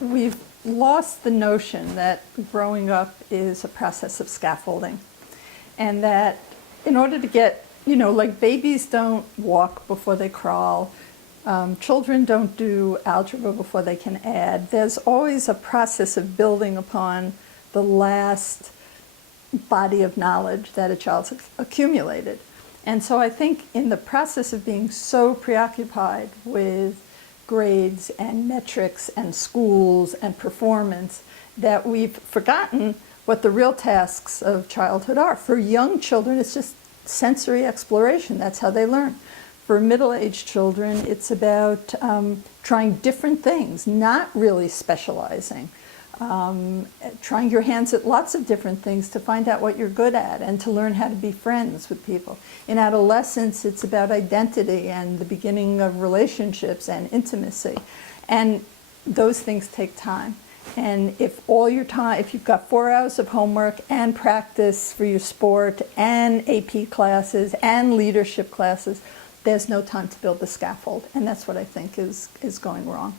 We've lost the notion that growing up is a process of scaffolding, and that in order to get, like babies don't walk before they crawl, children don't do algebra before they can add. There's always a process of building upon the last body of knowledge that a child's accumulated. And so I think in the process of being so preoccupied with grades and metrics and schools and performance that we've forgotten what the real tasks of childhood are. For young children, it's just sensory exploration. That's how they learn. For middle-aged children, it's about trying different things, not really specializing. Trying your hands at lots of different things to find out what you're good at and to learn how to be friends with people. In adolescence, it's about identity and the beginning of relationships and intimacy. And those things take time. And if you've got 4 hours of homework and practice for your sport and AP classes and leadership classes, there's no time to build the scaffold. And that's what I think is going wrong.